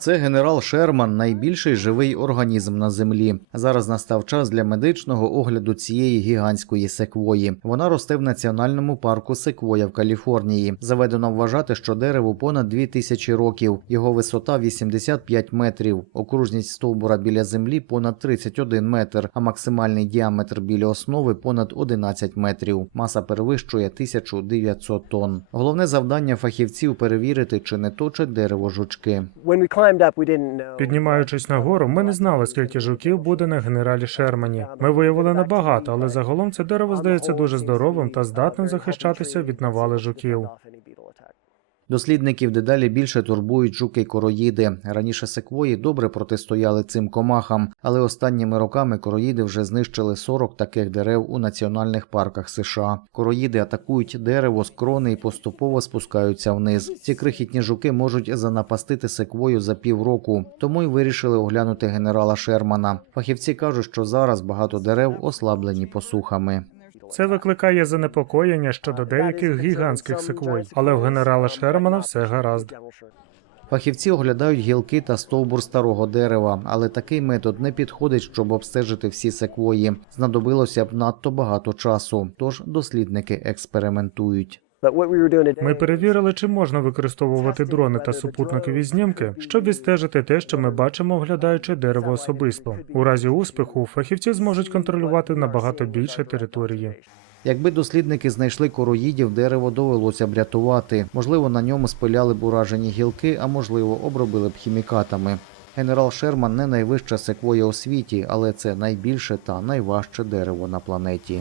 Це генерал Шерман, найбільший живий організм на землі. Зараз настав час для медичного огляду цієї гігантської секвої. Вона росте в національному парку Секвоя в Каліфорнії. Заведено вважати, що дереву понад 2000 років. Його висота 85 метрів. Окружність стовбура біля землі понад 31 метр, а максимальний діаметр біля основи понад 11 метрів. Маса перевищує 1900 тонн. Головне завдання фахівців перевірити, чи не точать дерево жучки. When we climbed up, we didn't know. Піднімаючись нагору, ми не знали, скільки жуків буде на генералі Шермані. Ми виявили набагато, але загалом це дерево здається дуже здоровим та здатним захищатися від навали жуків. Дослідників дедалі більше турбують жуки-короїди. Раніше секвої добре протистояли цим комахам, але останніми роками короїди вже знищили 40 таких дерев у національних парках США. Короїди атакують дерево з крони і поступово спускаються вниз. Ці крихітні жуки можуть занапастити секвою за півроку, тому й вирішили оглянути генерала Шермана. Фахівці кажуть, що зараз багато дерев ослаблені посухами. Це викликає занепокоєння щодо деяких гігантських секвой, але в генерала Шермана все гаразд. Фахівці оглядають гілки та стовбур старого дерева, але такий метод не підходить, щоб обстежити всі секвої. Знадобилося б надто багато часу, тож дослідники експериментують. Ми перевірили, чи можна використовувати дрони та супутникові знімки, щоб відстежити те, що ми бачимо, оглядаючи дерево особисто. У разі успіху фахівці зможуть контролювати набагато більше території. Якби дослідники знайшли короїдів, дерево довелося б рятувати. Можливо, на ньому спиляли б уражені гілки, а можливо, обробили б хімікатами. Генерал Шерман не найвища секвоя у світі, але це найбільше та найважче дерево на планеті.